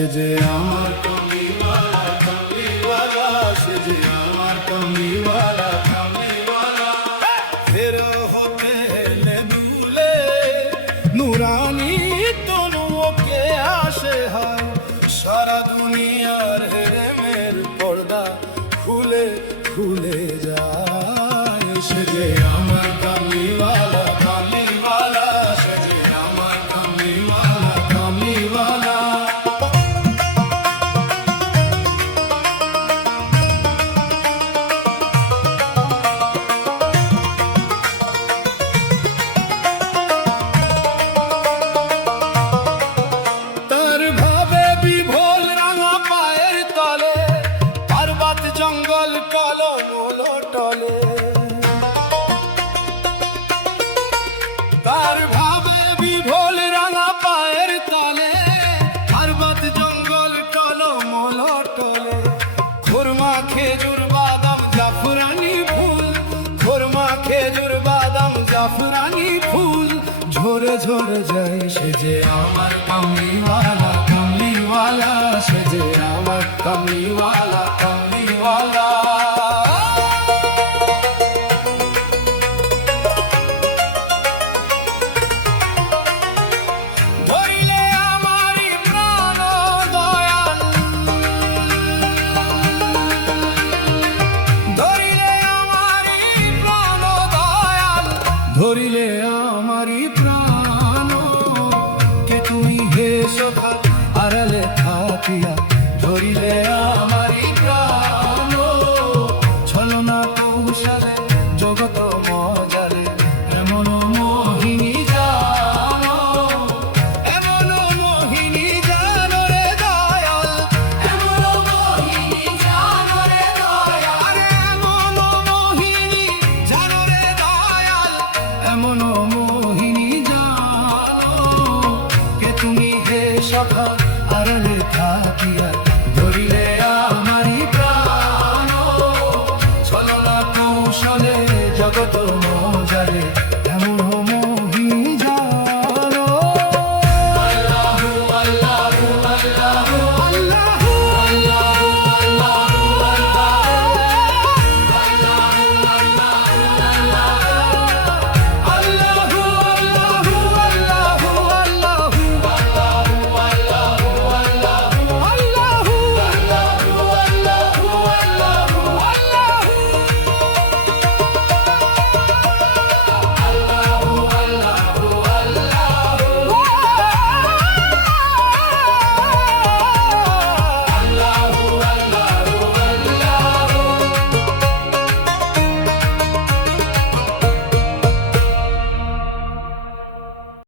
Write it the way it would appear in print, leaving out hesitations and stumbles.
সে যে আমার কমলিওয়ালা কমলিওয়ালা, সে যে আমার কমলিওয়ালা কমলিওয়ালা। ফের হতে এলে দুলে নুরানি তনুকে আসে হায়, সারা দুনিয়ার হেরেমের পর্দা খুলে খুলে যায়। সে যে আমার কমলিওয়ালা কমলিওয়ালা, সে যে আমার কমলিওয়ালা কমলিওয়ালা। তার ভাবে বিভোল রাঙা পায়ের তলে, পর্বত জঙ্গল কলমল টলে। তার ভাবে বিভোল রাঙা পায়ের তলে, পর্বত জঙ্গল কলমল টলে। খুরমা খেজুর বাদাম জাফরানি ফুল, খুরমা খেজুর বাদাম জাফরানি ফুল ঝরে ঝরে যায়। সে যে আমার কমলিওয়ালা কমলিওয়ালা, সে যে আমার কমলিওয়ালা কমলিওয়ালা। ধরিলে আমারি প্রাণ দয়াল, ধরিলে আমারি প্রাণ দয়াল, ধরিলে আমারি প্রাণ। কে তুমি হে সখা আড়ালে থাকিয়া, ধরিলে আমারি প্রাণ। ছলনা কৌশলে জগত মজালে, এমন মোহিনী জানো, এমন মোহিনী জানো রে দয়াল, এমন মোহিনী জানো রে দয়াল। আরে এমন মোহিনী জানো রে দয়াল, এমন মোহিনী জানো। কে তুমি হে সখা আড়ালে থাকিয়া, ধরিলে আমারি প্রাণ। ছলনা কৌশলে জগত মজালে,